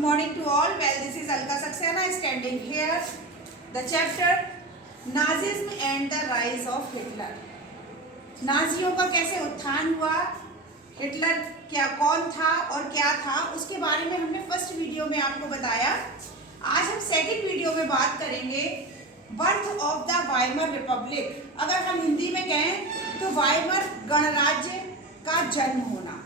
morning to all. Well, this is Alka Saxena standing here. The chapter Nazism and the rise of Hitler. नाजियों का कैसे उत्थान हुआ, Hitler क्या कौन था और क्या था, उसके बारे में हमने फर्स्ट वीडियो में आपको बताया। आज हम सेकंड वीडियो में बात करेंगे birth of the Weimar Republic. अगर हम हिंदी में कहें तो वाइमर गणराज्य का जन्म होना।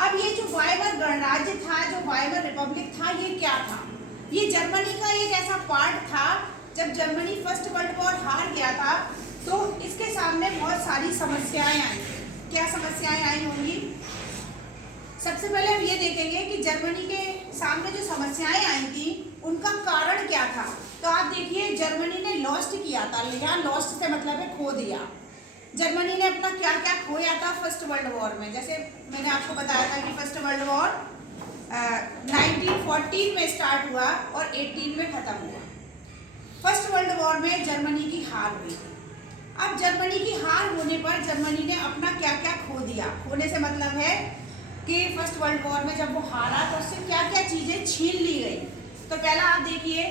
अब ये जो वाइमर गणराज्य था, जो वाइमर रिपब्लिक था, ये क्या था? ये जर्मनी का एक ऐसा पार्ट था। जब जर्मनी फर्स्ट वर्ल्ड वॉर हार गया था तो इसके सामने बहुत सारी समस्याएं आई। क्या समस्याएं आई होंगी? सबसे पहले हम ये देखेंगे कि जर्मनी के सामने जो समस्याएं आई थी उनका कारण क्या था। तो आप देखिए, जर्मनी ने लॉस्ट किया था। यहाँ लॉस्ट से मतलब है खो दिया। जर्मनी ने अपना क्या क्या खोया था फर्स्ट वर्ल्ड वॉर में। जैसे मैंने आपको बताया था कि फर्स्ट वर्ल्ड वॉर 1914 में स्टार्ट हुआ और 18 में खत्म हुआ। फर्स्ट वर्ल्ड वॉर में जर्मनी की हार हुई थी। अब जर्मनी की हार होने पर जर्मनी ने अपना क्या क्या खो दिया। खोने से मतलब है कि फर्स्ट वर्ल्ड वॉर में जब वो हारा तो उससे क्या क्या चीजें छीन ली गई। तो पहला आप देखिए,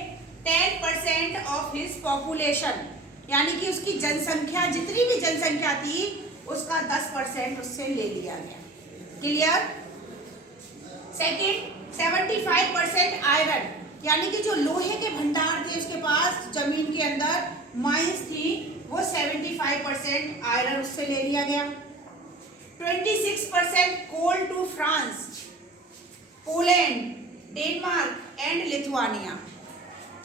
10% ऑफ हिज पॉपुलेशन, यानी कि उसकी जनसंख्या, जितनी भी जनसंख्या थी उसका 10% उससे ले लिया गया। क्लियर? सेकंड, 75% आयरन, यानी कि जो लोहे के भंडार थे उसके पास जमीन के अंदर माइंस थी, वो 75% आयरन उससे ले लिया गया। 26% coal to France, Poland, Denmark and Lithuania.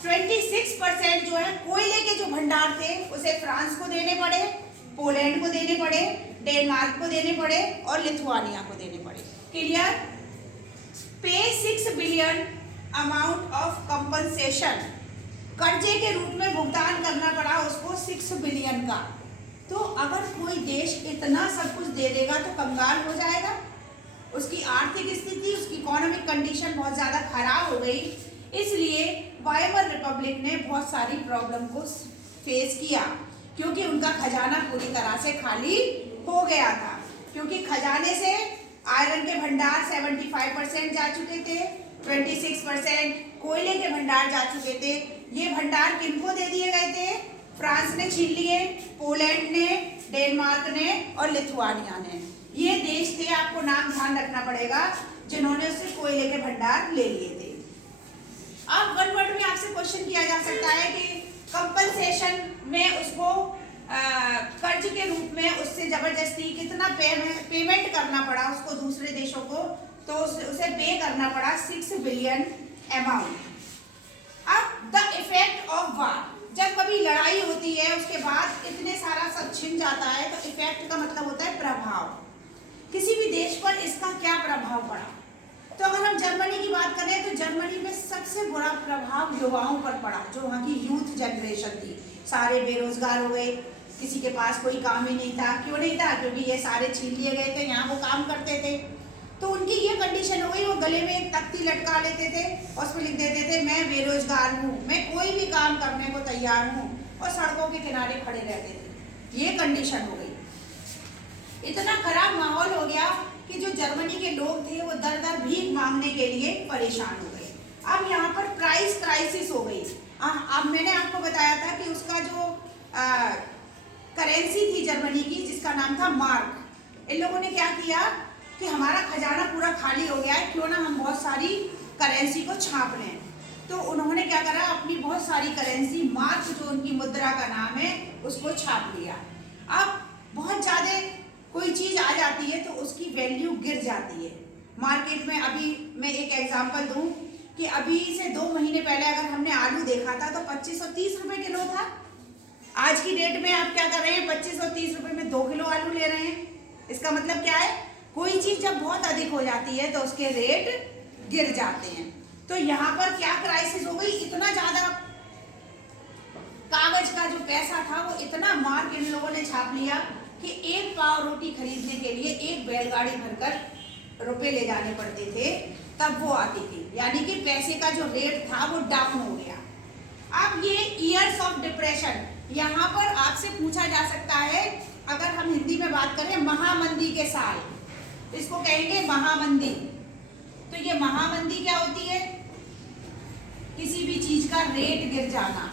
26% जो है कोयले के जो भंडार थे उसे फ्रांस को देने पड़े, पोलैंड को देने पड़े, डेनमार्क को देने पड़े और लिथुआनिया को देने पड़े। क्लियर? पे 6 बिलियन अमाउंट ऑफ कंपनसेशन, कर्जे के रूप में भुगतान करना पड़ा उसको 6 बिलियन का। तो अगर कोई देश इतना सब कुछ दे देगा तो कंगाल हो जाएगा। उसकी आर्थिक स्थिति, उसकी इकोनॉमिक कंडीशन बहुत ज़्यादा खराब हो गई। इसलिए वाइमर रिपब्लिक ने बहुत सारी प्रॉब्लम को फेस किया, क्योंकि उनका खजाना पूरी तरह से खाली हो गया था। क्योंकि खजाने से आयरन के भंडार 75% जा चुके थे, 26% कोयले के भंडार जा चुके थे। ये भंडार किनको दे दिए गए थे? फ्रांस ने छीन लिए, पोलैंड ने, डेनमार्क ने और लिथुआनिया ने। ये देश थे, आपको नाम ध्यान रखना पड़ेगा, जिन्होंने उससे कोयले के भंडार ले लिए थे। अब वन वर्ड में आपसे क्वेश्चन किया जा सकता है कि कंपनसेशन में उसको कर्ज के रूप में उससे जबरदस्ती कितना पेमेंट करना पड़ा उसको, दूसरे देशों को, तो उसे पे करना पड़ा 6 बिलियन अमाउंट। अब द इफेक्ट ऑफ वार, जब कभी लड़ाई होती है उसके बाद इतने सारा सब छिन जाता है तो इफेक्ट का मतलब होता है प्रभाव। किसी भी देश पर इसका क्या प्रभाव पड़ा? तो अगर हम जर्मनी की बात करें तो जर्मनी में सबसे बुरा प्रभाव युवाओं पर पड़ा। जो वहाँ की यूथ जनरेशन थी, सारे बेरोजगार हो गए, किसी के पास कोई काम ही नहीं था। क्यों नहीं था? क्योंकि ये सारे छीन लिए गए थे, यहाँ वो काम करते थे। तो उनकी ये कंडीशन हो गई, वो गले में एक तख्ती लटका लेते थे और उसमें लिख देते थे, मैं बेरोजगार हूँ, मैं कोई भी काम करने को तैयार हूँ, और सड़कों के किनारे खड़े रहते थे। ये कंडीशन हो गई। इतना खराब माहौल हो गया कि जो जर्मनी के लोग थे वो दर दर भीख मांगने के लिए परेशान हो गए। अब यहाँ पर प्राइस क्राइसिस हो गई। अब मैंने आपको बताया था कि उसका जो करेंसी थी जर्मनी की, जिसका नाम था मार्क, इन लोगों ने क्या किया कि हमारा खजाना पूरा खाली हो गया है, क्यों ना हम बहुत सारी करेंसी को छाप लें। तो उन्होंने क्या करा, अपनी बहुत सारी करेंसी, मार्क जो उनकी मुद्रा का नाम है, उसको छाप लिया। अब बहुत ज़्यादा कोई चीज़ आ जाती है तो उसकी वैल्यू गिर जाती है मार्केट में। अभी मैं एक एग्जांपल दूं कि अभी से 2 महीने पहले अगर हमने आलू देखा था तो 2530 रुपये किलो था। आज की डेट में आप क्या कर रहे हैं? 2530 रुपये में 2 किलो आलू ले रहे हैं। इसका मतलब क्या है? कोई चीज़ जब बहुत अधिक हो जाती है तो उसके रेट गिर जाते हैं। तो यहाँ पर क्या क्राइसिस हो गई, इतना ज़्यादा कागज का जो पैसा था वो इतना मार्क इन लोगों ने छाप लिया कि एक पाव रोटी खरीदने के लिए एक बैलगाड़ी भरकर रुपए ले जाने पड़ते थे, तब वो आती थी। यानी कि पैसे का जो रेट था वो डाउन हो गया। अब ये ईयर्स ऑफ डिप्रेशन, यहाँ पर आपसे पूछा जा सकता है, अगर हम हिंदी में बात करें, महामंदी के साल, इसको कहेंगे महामंदी। तो ये महामंदी क्या होती है? रेट गिर जाना।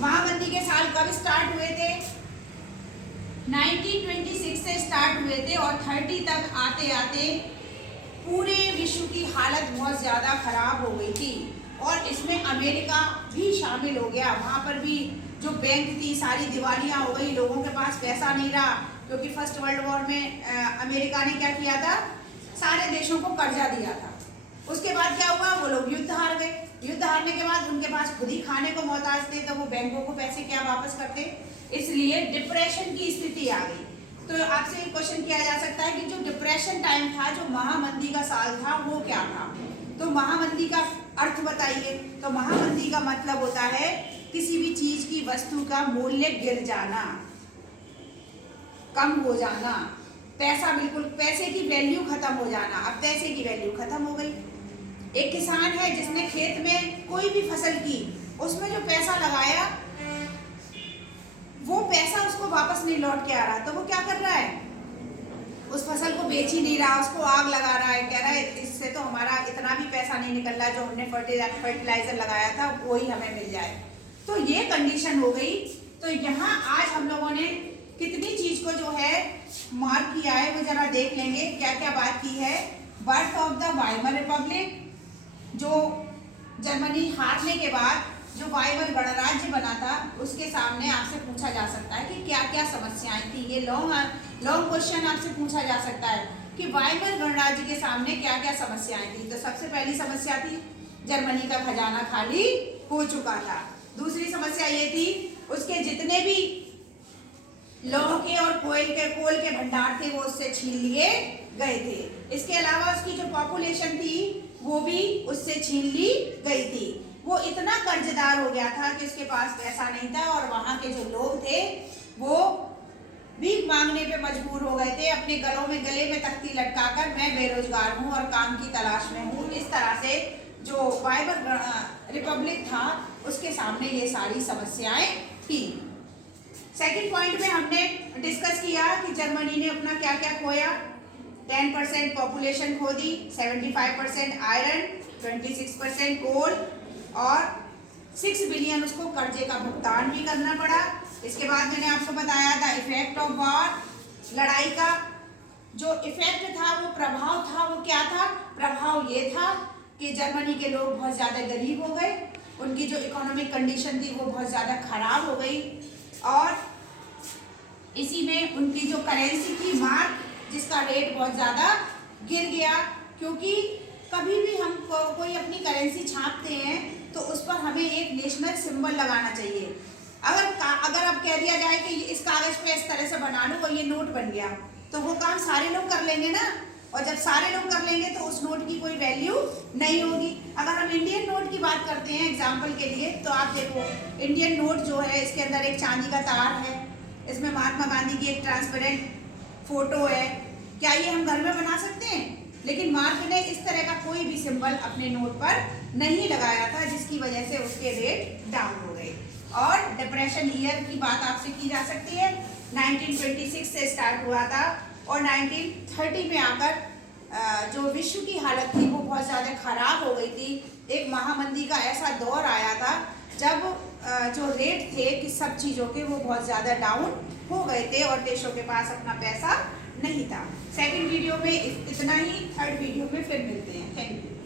महामंदी के साल कब स्टार्ट हुए थे? 1926 से स्टार्ट हुए थे और 30 तक आते आते पूरे विश्व की हालत बहुत ज़्यादा खराब हो गई थी और इसमें अमेरिका भी शामिल हो गया। वहाँ पर भी जो बैंक थी सारी दिवालियाँ हो गई, लोगों के पास पैसा नहीं रहा, क्योंकि फर्स्ट वर्ल्ड वॉर में अमेरिका ने क्या किया था, सारे देशों को कर्जा दिया था। उसके बाद क्या हुआ, वो लोग युद्ध हार गए। युद्ध हारने के बाद उनके पास खुद ही खाने को मोहताज थे, तो वो बैंकों को पैसे क्या वापस करते, इसलिए डिप्रेशन की स्थिति आ गई। तो आपसे एक क्वेश्चन किया जा सकता है कि जो डिप्रेशन टाइम था, जो महामंदी का साल था, वो क्या था? तो महामंदी का अर्थ बताइए। तो महामंदी का मतलब होता है किसी भी चीज की, वस्तु का मूल्य गिर जाना, कम हो जाना, पैसा बिल्कुल, पैसे की वैल्यू खत्म हो जाना। अब पैसे की वैल्यू खत्म हो गई। एक किसान है जिसने खेत में कोई भी फसल की, उसमें जो पैसा लगाया वो पैसा उसको वापस नहीं लौट के आ रहा, तो वो क्या कर रहा है, उस फसल को बेच ही नहीं रहा, उसको आग लगा रहा है, कह रहा है इससे तो हमारा इतना भी पैसा नहीं निकल रहा, जो हमने फर्टिलाइजर लगाया था वही हमें मिल जाए। तो ये कंडीशन हो गई। तो यहाँ आज हम लोगों ने कितनी चीज को जो है मार्क किया है वो जरा देख लेंगे। क्या क्या बात की है? Birth of the Weimar Republic, जो जर्मनी हारने के बाद जो वाइमर गणराज्य बना था, उसके सामने आपसे पूछा जा सकता है कि क्या क्या समस्याएं थी। ये लॉन्ग क्वेश्चन आपसे पूछा जा सकता है कि वाइमर गणराज्य के सामने क्या क्या समस्याएं थी। तो सबसे पहली समस्या थी जर्मनी का खजाना खाली हो चुका था। दूसरी समस्या ये थी उसके जितने भी लौह के और कोल के भंडार थे वो उससे छीन लिए गए थे। इसके अलावा उसकी जो पॉपुलेशन थी वो भी उससे छीन ली गई थी। वो इतना कर्जदार हो गया था कि उसके पास पैसा नहीं था और वहां के जो लोग थे वो भीख मांगने पे मजबूर हो गए थे, अपने गले में तख्ती लटकाकर मैं बेरोजगार हूँ और काम की तलाश में हूँ। इस तरह से जो वाइमर रिपब्लिक था उसके सामने ये सारी समस्याएं थी। सेकंड पॉइंट में हमने डिस्कस किया कि जर्मनी ने अपना क्या क्या खोया। 10% पॉपुलेशन खो दी, 75% आयरन, 26% कोल और 6 बिलियन उसको कर्जे का भुगतान भी करना पड़ा। इसके बाद मैंने आपको बताया था इफेक्ट ऑफ वॉर, लड़ाई का जो इफेक्ट था, वो प्रभाव था, वो क्या था? प्रभाव ये था कि जर्मनी के लोग बहुत ज़्यादा गरीब हो गए, उनकी जो इकोनॉमिक कंडीशन थी वो बहुत ज़्यादा खराब हो गई और इसी में उनकी जो करेंसी थी मार्क, जिसका रेट बहुत ज़्यादा गिर गया। क्योंकि कभी भी हम कोई अपनी करेंसी छापते हैं तो उस पर हमें एक नेशनल सिंबल लगाना चाहिए। अगर अब कह दिया जाए कि इस कागज पे इस तरह से बना लो और ये नोट बन गया, तो वो काम सारे लोग कर लेंगे ना, और जब सारे लोग कर लेंगे तो उस नोट की कोई वैल्यू नहीं होगी। अगर हम इंडियन नोट की बात करते हैं एग्जाम्पल के लिए, तो आप देखो इंडियन नोट जो है इसके अंदर एक चांदी का तार है, इसमें महात्मा गांधी की एक ट्रांसपेरेंट फोटो है। क्या ये हम घर में बना सकते हैं? लेकिन मार्क ने इस तरह का कोई भी सिंबल अपने नोट पर नहीं लगाया था, जिसकी वजह से उसके रेट डाउन हो गए। और डिप्रेशन ईयर की बात आपसे की जा सकती है, 1926 से स्टार्ट हुआ था और 1930 में आकर जो विश्व की हालत थी वो बहुत ज़्यादा खराब हो गई थी। एक महामंदी का ऐसा दौर आया था जब जो रेट थे कि सब चीज़ों के वो बहुत ज़्यादा डाउन हो गए थे और देशों के पास अपना पैसा नहीं था। सेकंड वीडियो में इतना ही, थर्ड वीडियो में फिर मिलते हैं। Thank you.